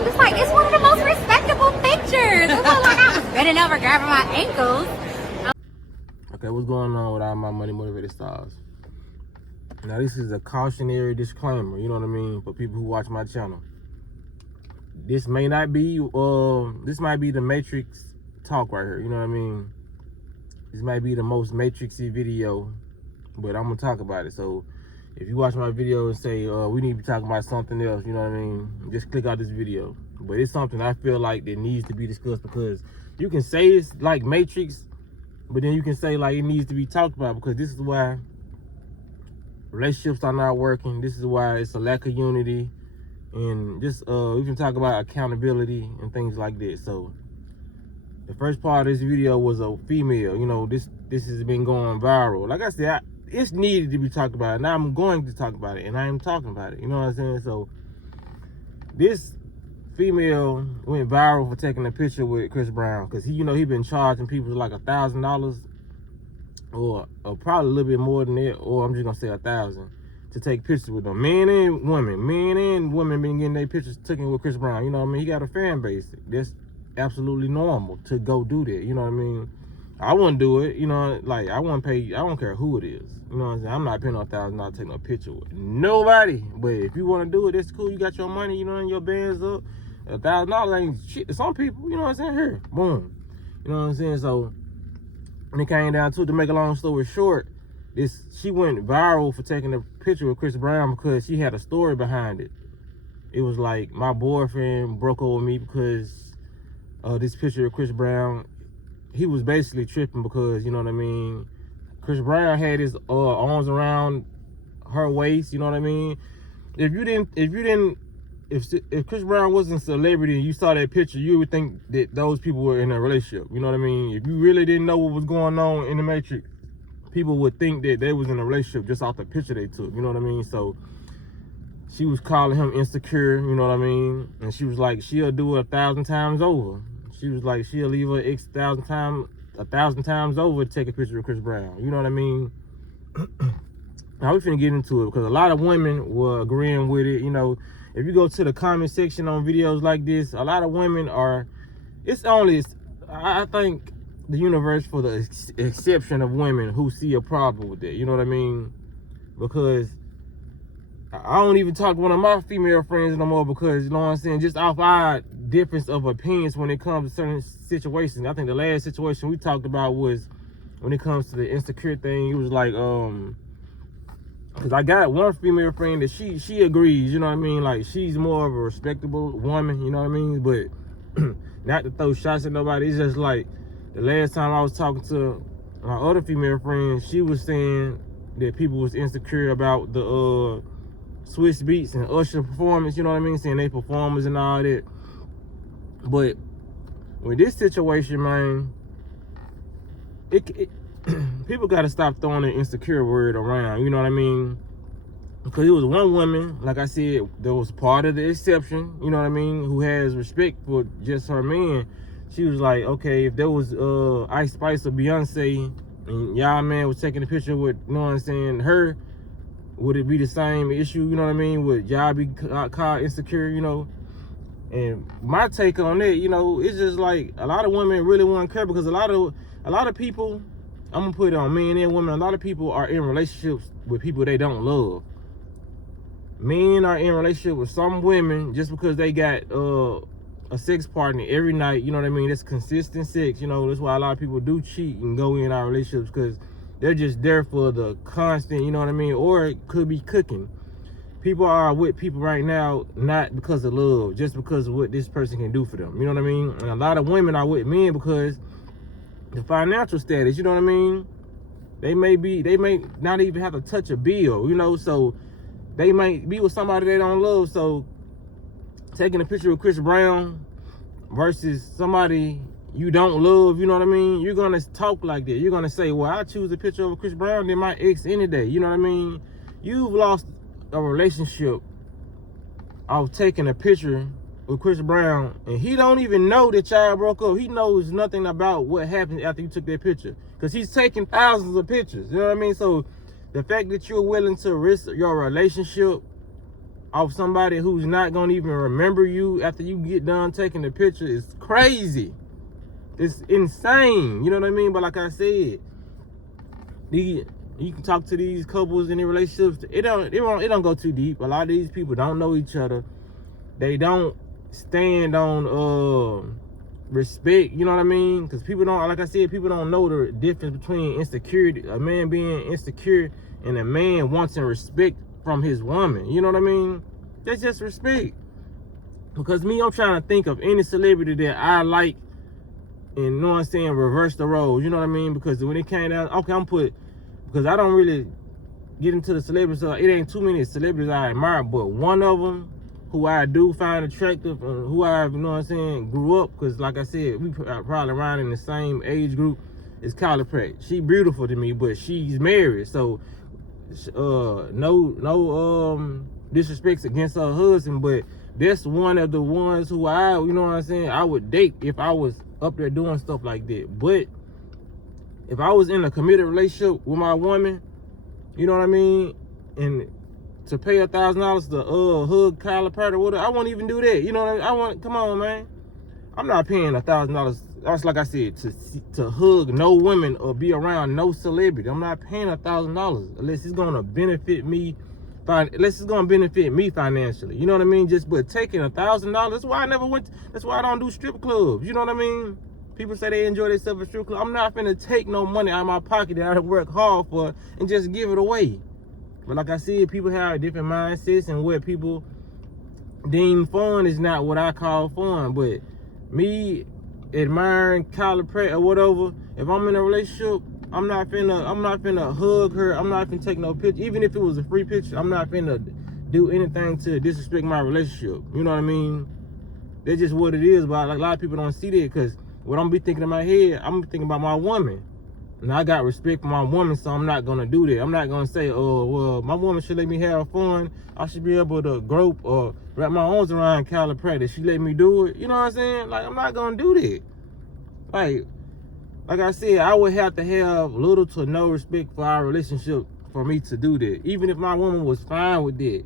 I'm just like, it's one of the most respectable pictures. It wasn't like I was bending over grabbing my ankles. Okay, what's going on with all my money motivated stars? Now this is a cautionary disclaimer, you know what I mean, for people who watch my channel. This may not be, this might be the Matrix talk right here, you know what I mean? This might be the most Matrixy video, but I'm gonna talk about it. So if you watch my video and say, we need to be talking about something else, you know what I mean? Just click out this video. But it's something I feel like that needs to be discussed, because you can say it's like Matrix, but then you can say like it needs to be talked about, because this is why relationships are not working. This is why it's a lack of unity. And just we can talk about accountability and things like that. So the first part of this video was a female. You know, this has been going viral. Like I said, it's needed to be talked about. Now I'm going to talk about it, and I am talking about it. You know what I'm saying? So this female went viral for taking a picture with Chris Brown, because he been charging people like $1,000 or probably a little bit more than that, or I'm just gonna say 1,000 to take pictures with them. Men and women been getting their pictures taken with Chris Brown. You know what I mean? He got a fan base. That's absolutely normal to go do that. You know what I mean? I wouldn't do it. You know, like I wouldn't pay. I don't care who it is. You know what I'm saying? I'm not paying no $1,000 to take no picture with nobody. But if you want to do it, that's cool. You got your money. You know, and your band's up. $1,000 ain't shit to some people. You know what I'm saying? Here, boom. You know what I'm saying? So when it came down to make a long story short, she went viral for taking a picture with Chris Brown because she had a story behind it. It was like, my boyfriend broke up with me because this picture of Chris Brown. He was basically tripping because, you know what I mean, Chris Brown had his arms around her waist. You know what I mean? If Chris Brown wasn't a celebrity and you saw that picture, you would think that those people were in a relationship. You know what I mean? If you really didn't know what was going on in the Matrix, people would think that they was in a relationship just off the picture they took. You know what I mean? So she was calling him insecure. You know what I mean? And she was like, she'll do it 1,000 times over. She was like, she'll leave her ex 1,000 times over to take a picture of Chris Brown. You know what I mean? Now we finna get into it, because a lot of women were agreeing with it. You know, if you go to the comment section on videos like this, a lot of women are, I think the universe for the exception of women who see a problem with that. You know what I mean? Because I don't even talk to one of my female friends no more, because, you know what I'm saying, just off our difference of opinions when it comes to certain situations. I think the last situation we talked about was when it comes to the insecure thing. It was like, because I got one female friend that she agrees, you know what I mean? Like, she's more of a respectable woman, you know what I mean? But not to throw shots at nobody. It's just like, the last time I was talking to my other female friend, she was saying that people was insecure about the Swiss Beats and Usher performance, you know what I mean? Saying they performers and all that. But with this situation, man, people got to stop throwing the insecure word around, you know what I mean? Because it was one woman, like I said, that was part of the exception, you know what I mean, who has respect for just her man. She was like, okay, if there was Ice Spice or Beyonce and y'all man was taking a picture with, you know what I'm saying, her, would it be the same issue, you know what I mean? Would y'all be called insecure, you know? And my take on that, you know, it's just like a lot of women really won't care, because a lot of people, I'm gonna put it on men and women, a lot of people are in relationships with people they don't love. Men are in relationship with some women just because they got a sex partner every night, you know what I mean? That's consistent sex, you know. That's why a lot of people do cheat and go in our relationships, because they're just there for the constant, you know what I mean? Or it could be cooking. People are with people right now not because of love, just because of what this person can do for them, you know what I mean? And a lot of women are with men because the financial status, you know what I mean? They may not even have to touch a bill, you know, so they might be with somebody they don't love. So taking a picture of Chris Brown versus somebody you don't love, you know what I mean? You're gonna talk like that. You're gonna say, well, I choose a picture of Chris Brown than my ex any day, you know what I mean? You've lost a relationship of taking a picture with Chris Brown, and he don't even know that y'all broke up. He knows nothing about what happened after you took that picture, because he's taking thousands of pictures, you know what I mean? So the fact that you're willing to risk your relationship off somebody who's not gonna even remember you after you get done taking the picture is crazy. It's insane. You know what I mean? But like I said, you can talk to these couples in their relationships. It don't go too deep. A lot of these people don't know each other. They don't stand on respect. You know what I mean? Because people don't, like I said, people don't know the difference between insecurity, a man being insecure, and a man wanting respect from his woman. You know what I mean? That's just respect. Because me, I'm trying to think of any celebrity that I like, and you know what I'm saying, reverse the roles. You know what I mean? Because when it came down, okay, because I don't really get into the celebrities. So it ain't too many celebrities I admire, but one of them who I do find attractive, and who I, you know what I'm saying, grew up, because like I said, we probably around in the same age group, is Kyla Pratt. She beautiful to me, but she's married, so no disrespects against her husband, but that's one of the ones who I, you know what I'm saying, I would date if I was up there doing stuff like that. But if I was in a committed relationship with my woman, you know what I mean, and to pay $1,000 to hug Kyla Pratt or whatever, I won't even do that. You know what I mean? Come on, man. I'm not paying $1,000. That's like I said, to hug no women or be around no celebrity. I'm not paying $1,000 unless it's gonna benefit me. Unless it's gonna benefit me financially. You know what I mean? But taking $1,000. That's why I never went. That's why I don't do strip clubs. You know what I mean? People say they enjoy themselves at strip club. I'm not finna take no money out of my pocket that I work hard for and just give it away. But like I said, people have different mindsets, and what people deem fun is not what I call fun. But me admiring Kyla Pratt or whatever, if I'm in a relationship, I'm not finna hug her. I'm not finna take no picture. Even if it was a free picture, I'm not finna do anything to disrespect my relationship. You know what I mean? That's just what it is. But like, a lot of people don't see that, because what I'm be thinking in my head, I'm thinking about my woman. And I got respect for my woman, so I'm not gonna do that. I'm not gonna say, oh, well, my woman should let me have fun. I should be able to grope or wrap my arms around Kyla Pratt. If she let me do it, you know what I'm saying? Like, I'm not gonna do that. Like I said, I would have to have little to no respect for our relationship for me to do that. Even if my woman was fine with that,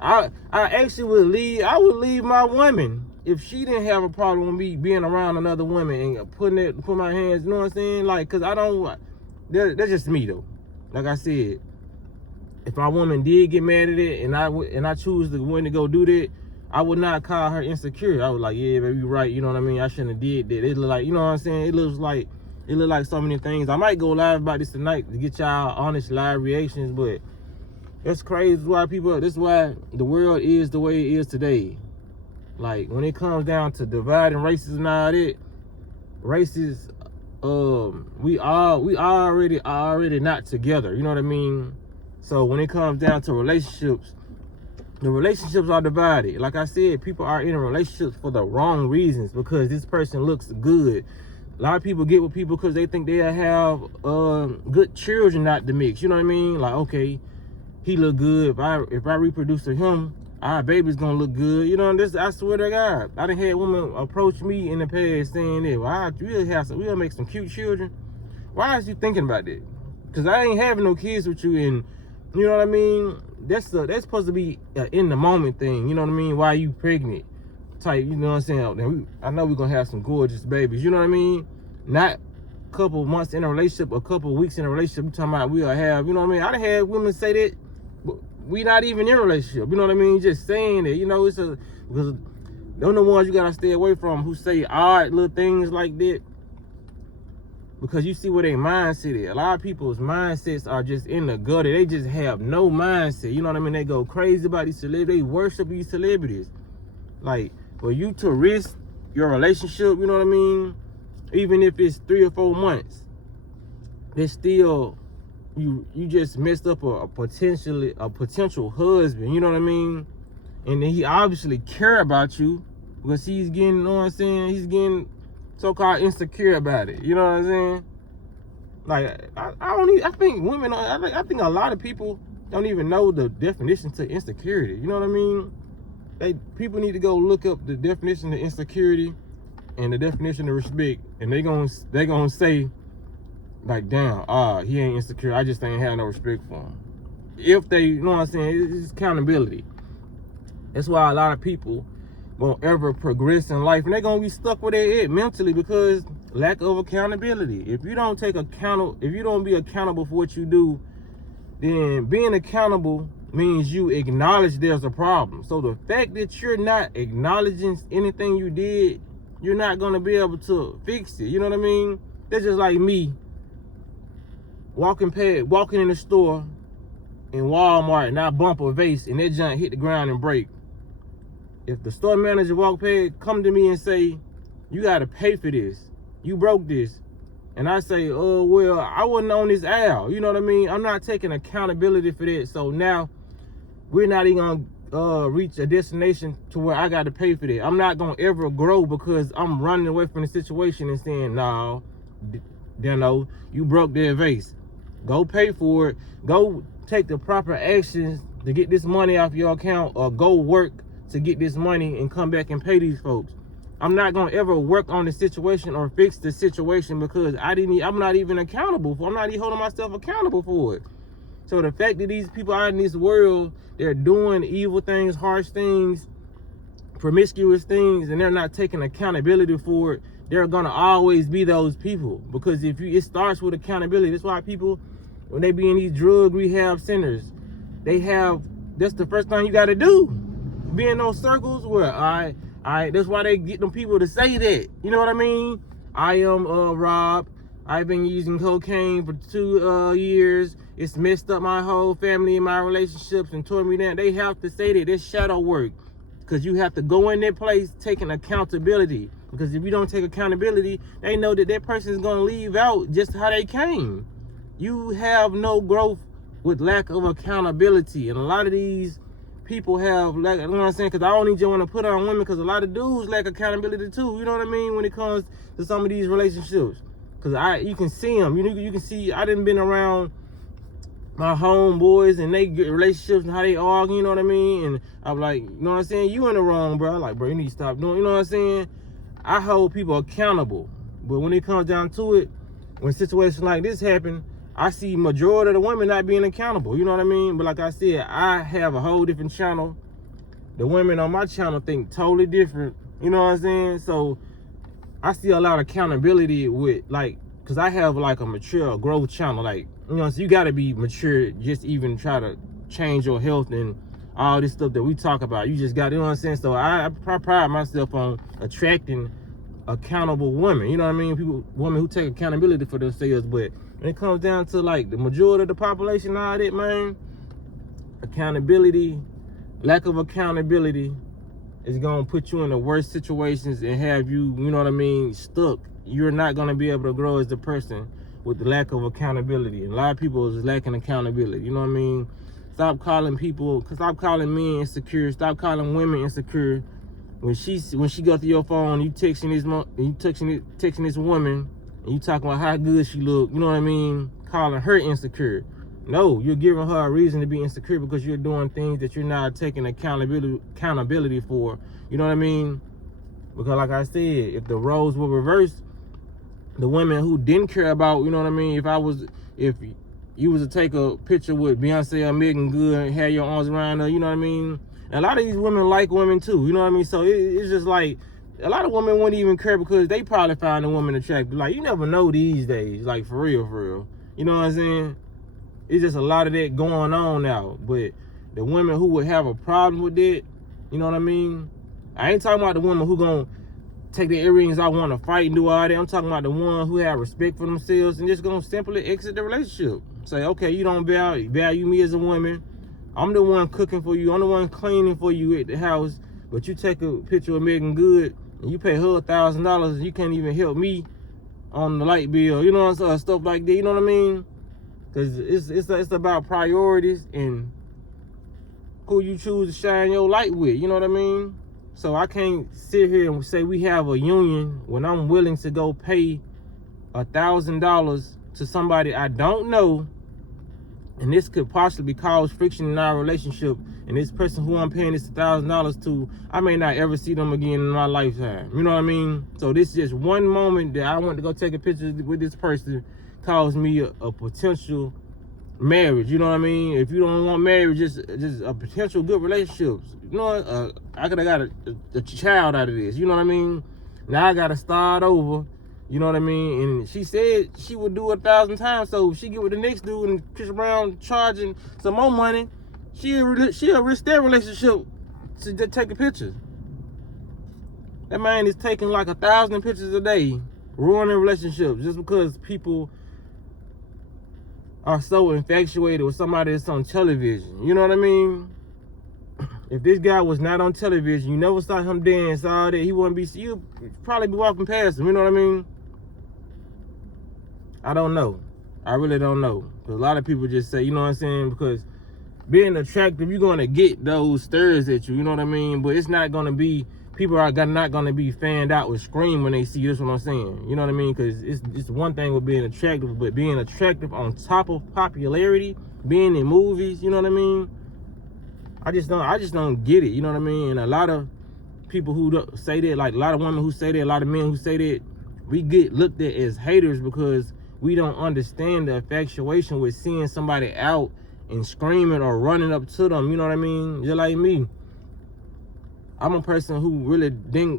I actually would leave my woman if she didn't have a problem with me being around another woman and put my hands, you know what I'm saying? Like, cause I don't, that's just me though. Like I said, if my woman did get mad at it and I choose to want to go do that, I would not call her insecure. I was like, yeah, baby, you're right. You know what I mean? I shouldn't have did that. It look like, you know what I'm saying? It look like so many things. I might go live about this tonight to get y'all honest live reactions, but that's crazy. This is why the world is the way it is today. Like, when it comes down to dividing races and all that, races, we already not together. You know what I mean? So when it comes down to relationships, the relationships are divided. Like I said, people are in relationships for the wrong reasons, because this person looks good. A lot of people get with people because they think they'll have good children out the mix. You know what I mean? Like, okay, he look good. If I reproduce to him, our baby's gonna look good. You know, this, I swear to God, I done had women approach me in the past saying that, well, we'll make some cute children. Why is you thinking about that? Because I ain't having no kids with you, and you know what I mean? That's supposed to be an in the moment thing. You know what I mean? Why you pregnant? Type, you know what I'm saying? I know we're gonna have some gorgeous babies. You know what I mean? Not a couple months in a relationship, a couple weeks in a relationship. We talking about we'll have. You know what I mean? I done had women say that. We not even in a relationship, you know what I mean? Just saying it, you know, because they're the ones you gotta stay away from who say odd little things like that, because you see where their mindset is. A lot of people's mindsets are just in the gutter. They just have no mindset, you know what I mean? They go crazy about these celebrities. They worship these celebrities. Like, for you to risk your relationship, you know what I mean? Even if it's 3 or 4 months, there's still, you just messed up a potential husband, you know what I mean? And then he obviously care about you, because he's getting, you know what I'm saying, he's getting so-called insecure about it, you know what I'm saying? Like, I think women, I think a lot of people don't even know the definition to insecurity, you know what I mean? People need to go look up the definition of insecurity and the definition of respect, and they gonna say, like, damn, he ain't insecure. I just ain't have no respect for him. If they, you know what I'm saying, it's accountability. That's why a lot of people won't ever progress in life, and they're gonna be stuck where they're at mentally because lack of accountability. If you don't be accountable for what you do, then being accountable means you acknowledge there's a problem. So the fact that you're not acknowledging anything you did, you're not gonna be able to fix it. You know what I mean? That's just like me walking in the store in Walmart and I bump a vase and that junk hit the ground and break. If the store manager walk past, come to me and say, you gotta pay for this. You broke this. And I say, oh, well, I wasn't on this aisle. You know what I mean? I'm not taking accountability for that. So now we're not even gonna reach a destination to where I gotta pay for that. I'm not gonna ever grow because I'm running away from the situation and saying, no, Dano, you broke their vase. Go pay for it. Go take the proper actions to get this money off your account, or go work to get this money and come back and pay these folks. I'm not gonna ever work on the situation or fix the situation because I'm not even accountable for. I'm not even holding myself accountable for it. So the fact that these people out in this world, they're doing evil things, harsh things, promiscuous things, and they're not taking accountability for it, they're gonna always be those people. Because it starts with accountability. That's why people, when they be in these drug rehab centers, that's the first thing you gotta do. Be in those circles where that's why they get them people to say that. You know what I mean? I am Rob. I've been using cocaine for 2 years. It's messed up my whole family and my relationships and tore me down. They have to say that. That's shadow work. Because you have to go in their place taking accountability. Because if you don't take accountability, they know that person is going to leave out just how they came. You have no growth with lack of accountability. And a lot of these people have, like, you know what I'm saying? Because I don't even want to put on women, because a lot of dudes lack accountability too. You know what I mean? When it comes to some of these relationships. Because you can see them. You can see, I done been around my homeboys and they get relationships and how they argue, you know what I mean? And I'm like, you know what I'm saying? You in the wrong, bro. I'm like, bro, you need to stop doing, you know what I'm saying? I hold people accountable. But when it comes down to it, when situations like this happen, I see majority of the women not being accountable, you know what I mean? But like I said, I have a whole different channel. The women on my channel think totally different, you know what I'm saying? So I see a lot of accountability with, like, because I have like a mature growth channel, like, you know, so you got to be mature just even try to change your health and all this stuff that we talk about. You just got, you know what I'm saying? So I pride myself on attracting accountable women, you know what I mean? Women who take accountability for themselves. But when it comes down to like the majority of the population, all that, man, accountability, lack of accountability is going to put you in the worst situations and have you, you know what I mean, stuck. You're not going to be able to grow as the person with the lack of accountability. And a lot of people is lacking accountability, you know what I mean? Stop calling men insecure. Stop calling women insecure. When she go through your phone, you texting this woman, and you talking about how good she look, you know what I mean? Calling her insecure. No, you're giving her a reason to be insecure because you're doing things that you're not taking accountability for. You know what I mean? Because like I said, if the roles were reversed, the women who didn't care about, you know what I mean? If you was to take a picture with Beyonce or Megan Good and have your arms around her, you know what I mean? And a lot of these women like women too, you know what I mean? So it's just like, a lot of women wouldn't even care because they probably find a woman attractive. Like, you never know these days, like for real. You know what I'm saying? It's just a lot of that going on now. But the women who would have a problem with that, you know what I mean? I ain't talking about the women who gonna take their earrings out, want to fight and do all that. I'm talking about the one who have respect for themselves and just gonna simply exit the relationship. Say, okay, you don't value me as a woman. I'm the one cooking for you. I'm the one cleaning for you at the house. But you take a picture of Megan Good and you pay her $1,000 and you can't even help me on the light bill. You know what I'm saying? Stuff like that. You know what I mean? Because it's about priorities and who you choose to shine your light with. You know what I mean? So I can't sit here and say we have a union when I'm willing to go pay $1,000 to somebody I don't know, and this could possibly cause friction in our relationship. And this person who I'm paying this $1,000 to, I may not ever see them again in my lifetime. You know what I mean? So this is just one moment that I want to go take a picture with this person caused me a potential marriage. You know what I mean? If you don't want marriage, just a potential good relationships. You know, I could have got a child out of this. You know what I mean? Now I got to start over. You know what I mean? And she said she would do 1,000 times. So if she get with the next dude and Chris Brown charging some more money, she'll risk their relationship to just take a picture. That man is taking like 1,000 pictures a day, ruining relationships just because people are so infatuated with somebody that's on television. You know what I mean? If this guy was not on television, you never saw him dance, all that, he wouldn't be, you'd probably be walking past him. You know what I mean? I don't know. I really don't know. Because a lot of people just say, you know what I'm saying? Because being attractive, you're going to get those stares at you. You know what I mean? But it's not going to be, people are not going to be fanned out with scream when they see you. That's what I'm saying. You know what I mean? Because it's one thing with being attractive, but being attractive on top of popularity, being in movies, you know what I mean? I just don't get it. You know what I mean? And a lot of people who say that, like a lot of women who say that, a lot of men who say that, we get looked at as haters because we don't understand the infatuation with seeing somebody out and screaming or running up to them. You know what I mean? Just like me. I'm a person who really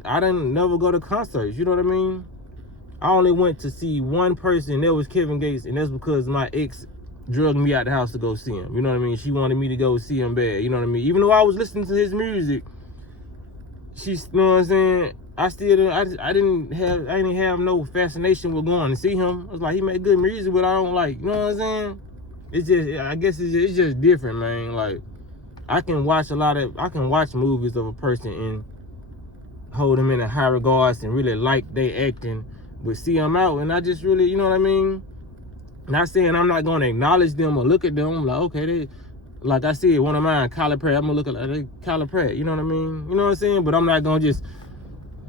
I didn't never go to concerts. You know what I mean? I only went to see one person. That was Kevin Gates. And that's because my ex drugged me out the house to go see him. You know what I mean? She wanted me to go see him bad. You know what I mean? Even though I was listening to his music, you know what I'm saying? I didn't have no fascination with going to see him. I was like, he made good music, but I don't like, you know what I'm saying? It's just, I guess it's just different, man. Like, I can watch movies of a person and hold them in a high regards and really like they acting, but see them out and I just really, you know what I mean? Not saying I'm not going to acknowledge them or look at them. I'm like, okay, like I said, one of mine, Kyla Pratt, I'm going to look at Kyla Pratt, you know what I mean? You know what I'm saying? But I'm not going to just,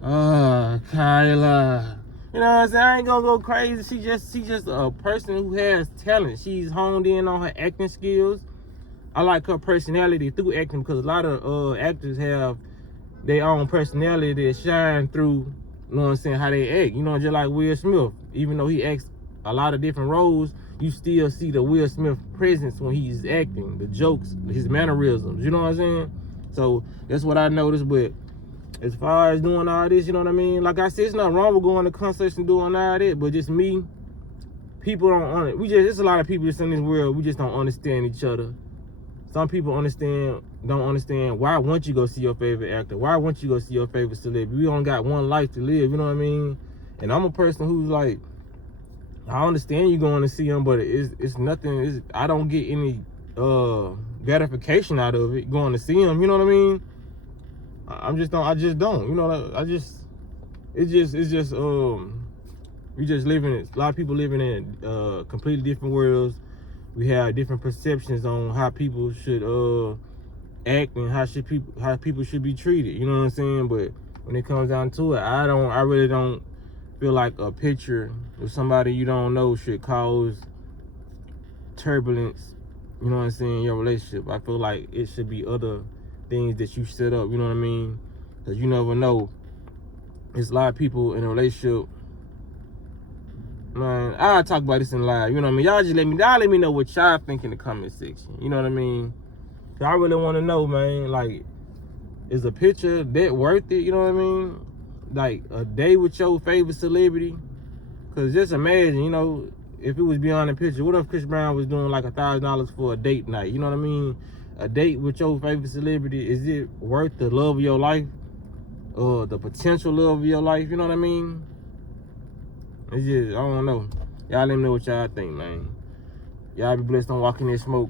Kyla. You know what I'm saying? I ain't going to go crazy. She's just a person who has talent. She's honed in on her acting skills. I like her personality through acting because a lot of actors have their own personality that shine through, you know what I'm saying, how they act. You know, just like Will Smith. Even though he acts a lot of different roles, you still see the Will Smith presence when he's acting, the jokes, his mannerisms, you know what I'm saying? So that's what I noticed. But as far as doing all this, you know what I mean? Like I said, it's nothing wrong with going to concerts and doing all that, but just me, people don't, there's a lot of people just in this world, we just don't understand each other. Some people don't understand why won't you go see your favorite actor? Why won't you go see your favorite celebrity? We only got one life to live, you know what I mean? And I'm a person who's like, I understand you going to see him, but it's nothing. I don't get any gratification out of it going to see him. You know what I mean? I just don't. You know, we just living in. A lot of people living in completely different worlds. We have different perceptions on how people should act and how people should be treated. You know what I'm saying? But when it comes down to it, I really don't feel like a picture with somebody you don't know should cause turbulence, you know what I'm saying, in your relationship. I feel like it should be other things that you set up, you know what I mean? Because you never know. There's a lot of people in a relationship. Man, I'll talk about this in live, you know what I mean? Y'all let me know what y'all think in the comment section, you know what I mean? Cause I really want to know, man, like, is a picture that worth it, you know what I mean? Like a day with your favorite celebrity, because just imagine, you know, if it was beyond the picture, what if Chris Brown was doing like $1,000 for a date night? You know what I mean? A date with your favorite celebrity, is it worth the love of your life, or the potential love of your life? You know what I mean? It's just, I don't know. Y'all let me know what y'all think, man. Y'all be blessed on walking in smoke.